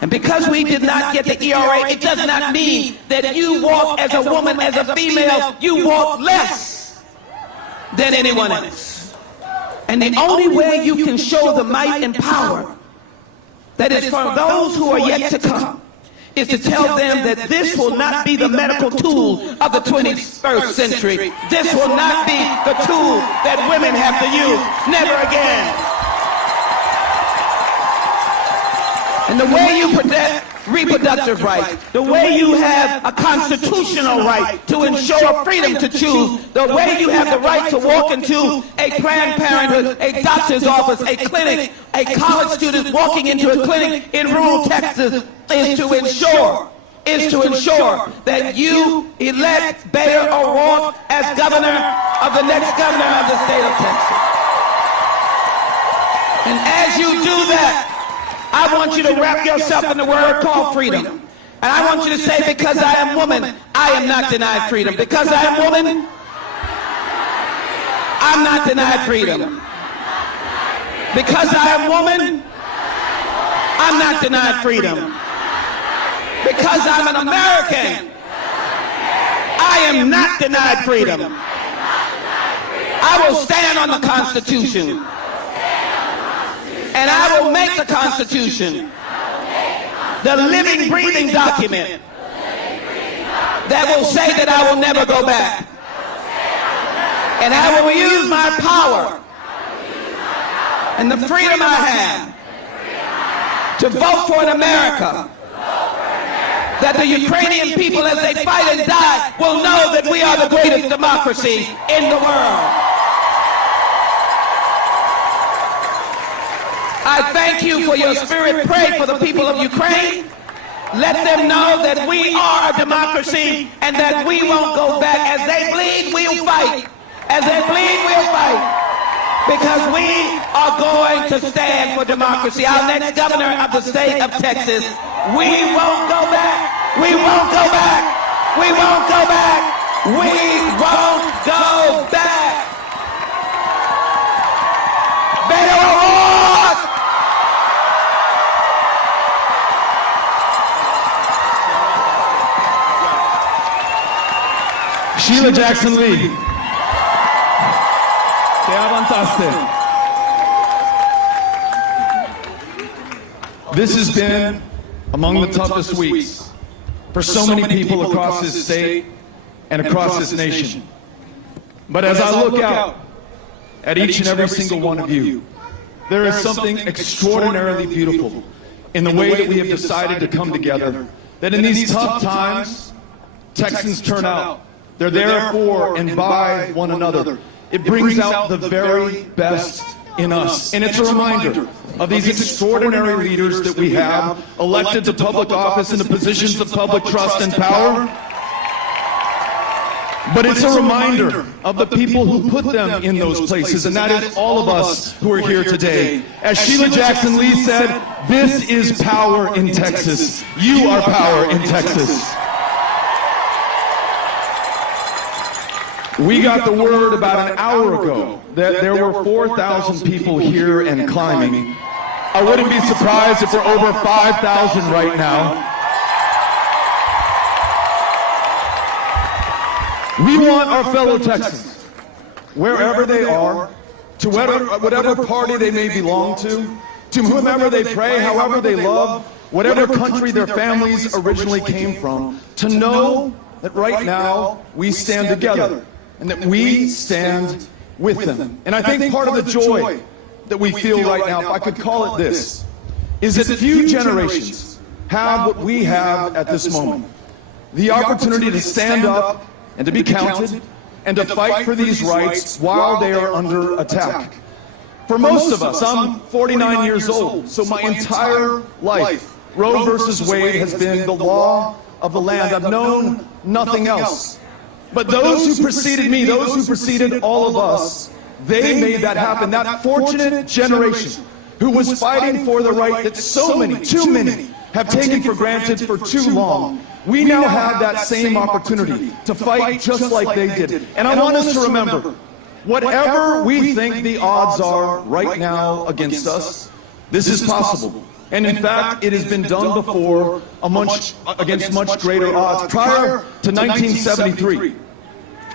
And because we did not get the ERA, it does not mean that you walk as a woman, as a female, you walk less than anyone else. And the only way you can show the might and power that is for those who are yet to come is to tell them that this will not be the medical tool of the 21st century. This will not be the tool that women have to use. Never again. And the way you protect reproductive rights, the way you have a constitutional right to ensure freedom to choose, the way you have the right to walk into a Planned Parenthood, a doctor's office, a clinic, a college student walking into a clinic in rural Texas is to ensure that you elect Beto O'Rourke as governor of the next governor of the state of Texas. And as you do that, I want you to wrap yourself in the word called freedom. And I want you to say, because I am woman, I am not denied freedom. Because I am woman, I'm not denied freedom. Because I am woman, I'm not denied freedom. Because I'm an American, I am not denied freedom. I will stand on the Constitution. And I will make the Constitution the living, breathing document that will say that I will never go back. And I will use my power and the freedom I have to vote for an America that the Ukrainian people, as they fight and die, will know that we are the greatest democracy in the world. I thank you for your spirit. Pray for the people of Ukraine. Let them know that we are a democracy and that we won't go back. As they bleed, we'll fight. As they bleed, we'll fight. Because we are going to stand for democracy. Our next governor of the state of Texas, we won't go back. We won't go back. We won't go back. We won't go back. Beto O'Rourke! Sheila Jackson Lee. Te avanzaste. This has been among the toughest weeks for so many people across this state and across this nation. But as I look out at each and every single one of you, there is something extraordinarily beautiful in the way that we have decided to come together, that in these tough times, Texans turn out. They're there for and by one another. It brings out the very best in us. And it's a reminder of these extraordinary leaders that we have elected to public office in the positions of public trust and power. But it's a reminder of the people who put them in those places, and that is all of us who are here today. As Sheila Jackson Lee said, this is power in Texas. You are power in Texas. We got the word about an hour ago that there were 4,000 people here and climbing. I wouldn't be surprised if we're over 5,000 right now. We want our fellow Texans, wherever they are, to whatever party they may belong to whomever they pray, however they love, whatever country their families originally came from, to know that right now we stand together and that we stand with them. And I think part of the joy that we feel right now, if I could call it this, is that few generations have what we have at this moment. The opportunity to stand up and to be counted and to fight for these rights while they are under attack. For most of us, I'm 49 years old, so my entire life, Roe versus Wade has been the law of the land. I've known nothing else. But those who preceded me, those who preceded all of us, they made that happen. That fortunate generation who was fighting for the right that so many, too many, have taken for granted for too long. We now have that same opportunity to fight just like they did. And I want us to remember, whatever we think the odds are right now against us, this is possible. And in fact, it has been done before against much greater odds. Prior to 1973,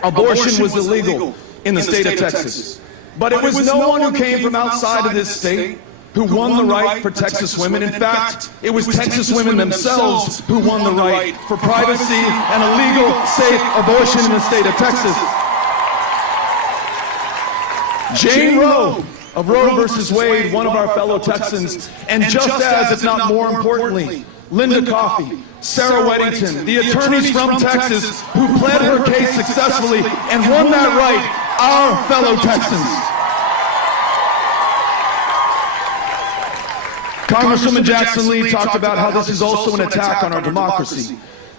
abortion was illegal in the state of Texas. But it was no one who came from outside of this state who won the right for Texas women. In fact, it was Texas women themselves who won the right for privacy and a legal, safe abortion in the state of Texas. Jane Roe of Roe versus Wade, one of our fellow Texans, and just as, if not more importantly, Linda Coffey, Sarah Weddington, the attorneys from Texas who pled her case successfully and won that right, our fellow Texans. Congresswoman Jackson Lee talked about how this is also an attack on our democracy.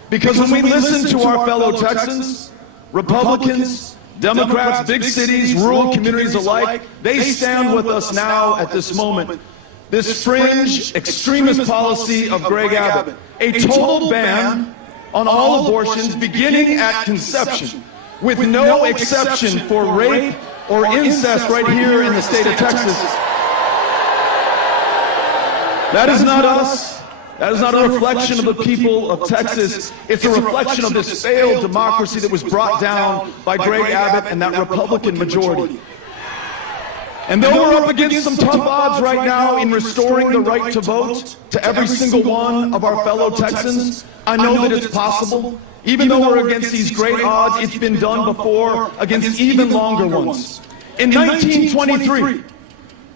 Because when we listen to our fellow Texans, Republicans, Democrats, big cities, rural communities alike, they stand with us now at this moment. This fringe, extremist policy of Greg Abbott, a total ban on all abortions beginning at conception, with no exception for rape or incest right here in the state of Texas. That is not us. That is not a reflection of the people of Texas. It's a reflection of this failed democracy that was brought down by Greg Abbott and that Republican majority. And though we're up against some tough odds right now in restoring the right to vote to every single one of our fellow Texans, I know that it's possible. Even though we're against these great odds, it's been done before against even longer ones. In 1923,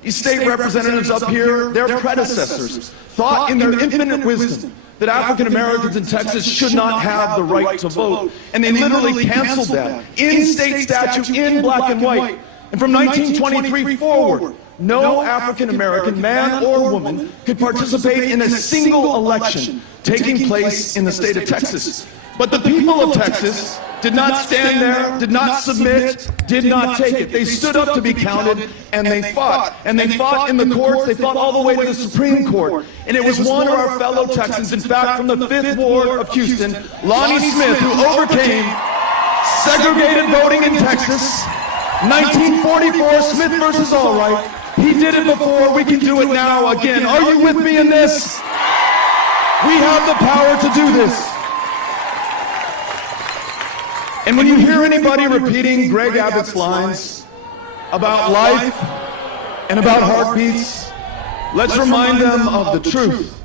these state representatives up here, their predecessors, thought in their infinite wisdom that African Americans in Texas should not have the right to vote. And they literally canceled that in state statute in black and white. And from 1923 forward, no African American man or woman could participate in a single election taking place in the state of Texas. But the people of Texas did not stand there, did not submit, did not take it. They stood up to be counted, and they fought. And they fought in the courts, they fought all the way to the Supreme Court. And it was one of our fellow Texans, in fact, from the 5th Ward of Houston, Lonnie Smith, who overcame segregated voting in Texas. 1944, Smith versus Allwright. He did it before, we can do it now again. Are you with me in this? We have the power to do this. And when you hear anybody repeating Greg Abbott's lines about life and about heartbeats, let's remind them of the truth.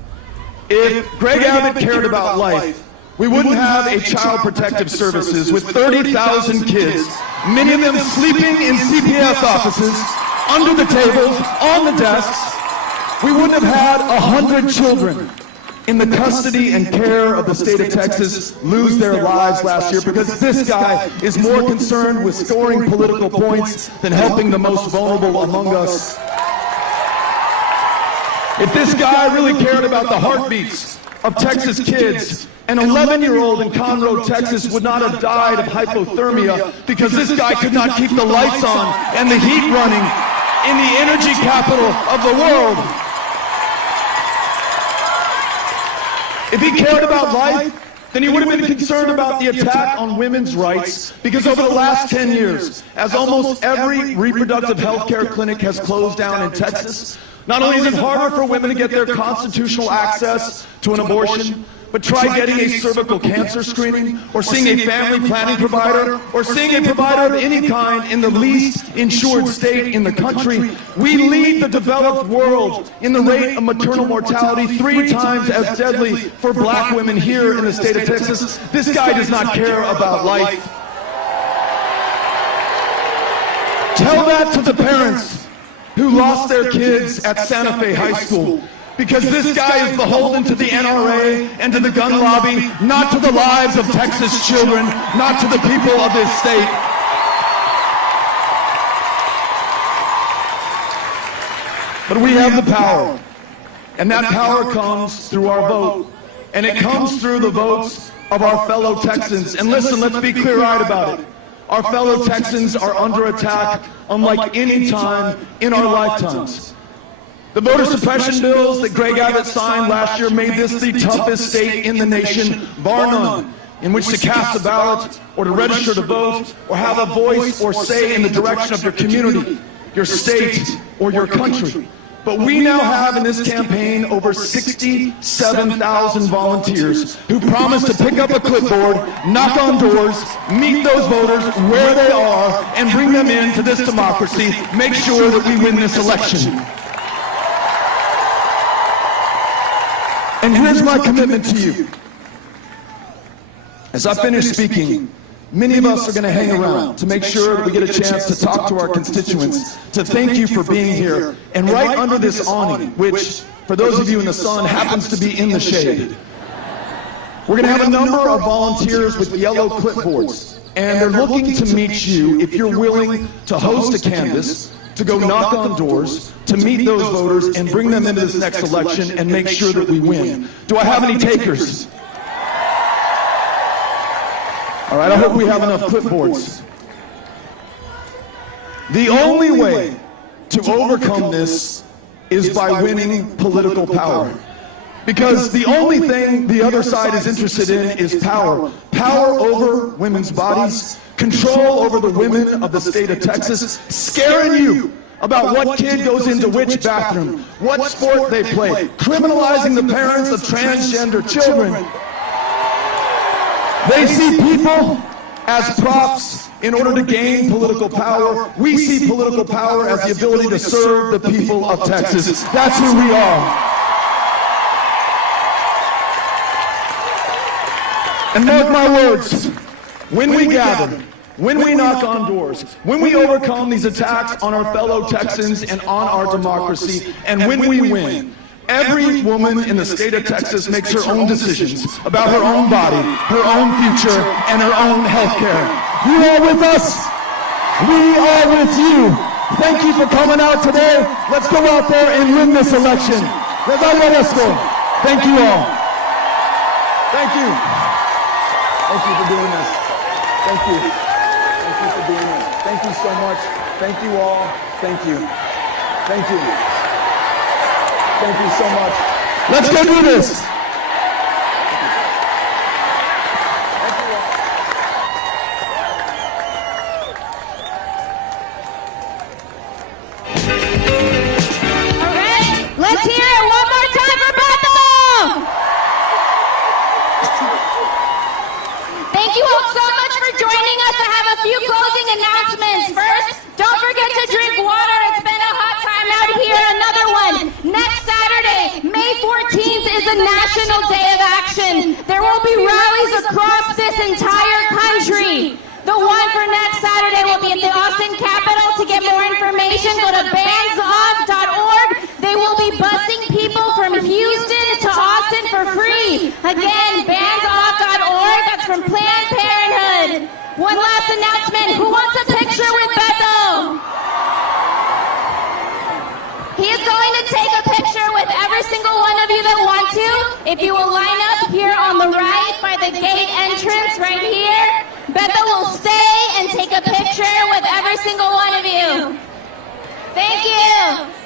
If Greg Abbott cared about life, we wouldn't have a child protective services with 30,000 kids, many of them sleeping in CPS offices, under the tables, on the desks. We wouldn't have had 100 children in the custody and care of the state of Texas lose their lives last year because this guy is more concerned with scoring political points than helping the most vulnerable among us. If this guy really cared about the heartbeats of Texas kids, an 11-year-old in Conroe, Texas would not have died of hypothermia because this guy could not keep the lights on and the heat running in the energy capital of the world. If he cared about life, then he would have been concerned about the attack on women's rights, because over the last 10 years, as almost every reproductive health care clinic has closed down in Texas, not only is it harder for women to get their constitutional access to an abortion, but try getting a cervical cancer screening, or seeing a family planning provider, or seeing a provider of any kind in the least insured state in the country. We lead the developed world in the rate of maternal mortality 3 times as deadly for black women here in the state of Texas. This guy does not care about life. Tell that to the parents who lost their kids at Santa Fe High School. Because this guy is beholden to the NRA and to the gun lobby, not to the lives of Texas children, not to the people of this state. But we have the power, and that power comes through our vote, and it comes through the votes of our fellow Texans. And listen, let's be clear-eyed about it. Our fellow Texans are under attack unlike any time in our lifetimes. The voter suppression bills that Greg Abbott signed last year made this the toughest state in the nation, bar none, in which to cast a ballot or to register to vote or have a voice or say in the direction of your community, your state, or your country. But we now have in this campaign over 67,000 volunteers who promise to pick up a clipboard, knock on doors, meet those voters where they are, and bring them into this democracy, make sure that we win this election. And here's my commitment to you. As I finish speaking, many of us are going to hang around to make sure that we get a chance to talk to our constituents, to thank you for being here. And right under this awning, which, for those of you in the sun, happens to be in the shade, we're going to have a number of volunteers with yellow clipboards. And they're looking to meet you if you're willing to host a canvass, to go knock on doors, to meet those voters and bring them into this next election and make sure that we win. Do I have any takers? All right, I hope we have enough clipboards. The only way to overcome this is by winning political power. Because the only thing the other side is interested in is power. Power over women's bodies, control over the women of the state of Texas, scaring you about what kid goes into which bathroom, what sport they play, criminalizing the parents of transgender children. They see people as props in order to gain political power. We see political power as the ability to serve the people of Texas. That's who we are. And mark my words, when we gather, when we knock on doors, when we overcome these attacks on our fellow Texans and on our democracy, and when we win, every woman in the state of Texas makes her own decisions about her own body, her own future, and her own health care. You are with us. We are with you. Thank you for coming out today. Let's go out there and win this election. Thank you all. Thank you. Thank you for doing this. Thank you. Thank you for being here. Thank you so much. Thank you all. Thank you. Thank you. Thank you so much. Let's go do this. All right, let's hear it one more time for Beto. Thank you all so much for joining us. I have a few closing announcements. First, don't forget to drink water. It's been a hot time out here. Another one. Next Saturday, May 14th, is the National Day of Action. There will be rallies across this entire country. The one for next Saturday will be at the Austin Capitol. To get more information, go to bandsoff.org. They will be busing people from Houston to Austin for free. Again, bandsoff.org. That's from Planned Parenthood. One last announcement. Who wants a picture with Beto? He is going to take a picture with every single one of you that want to. If you will line up here on the right by the gate entrance right here, Beto will stay and take a picture with every single one of you. Thank you.